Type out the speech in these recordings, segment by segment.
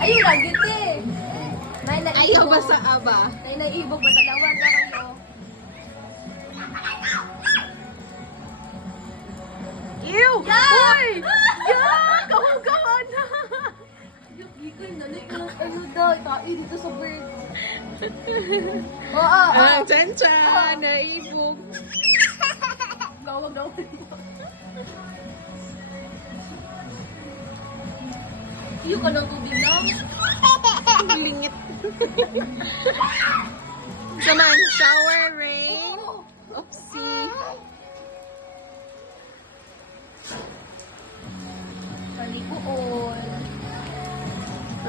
Ayun lang, giti. Ayaw ba sa aba? May naibog ba? Dalawa na kayo. Ew! Uy! Yeah! Gawa na! Gikoy na ayuda. Kain dito sa bird. Oo. Chan-chan! Naibog. Gawag. Iyo ka ng tubig lang. Lingit. Saman, shower, rain. Oopsie. Paliguon.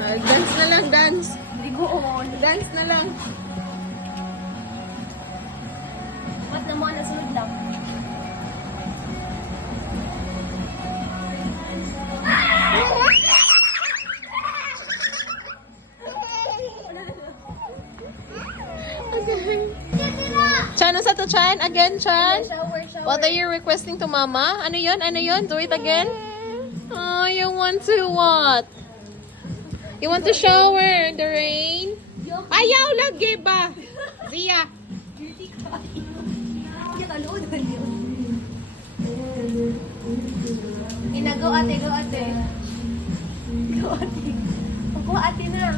Dance na lang, dance. Paliguon. Dance na lang. Ba't naman nasunod lang? Chan, ano sa to, Chan? Again, Chan? Shower. What are you requesting to Mama? Ano yun? Ano yun? Do it again? Oh, you want to what? You want to shower in the rain? Ayaw lagi ba? Zia. Guilty ka. Hindi ka lood na yun. Go ate. Go ate. Go ate na.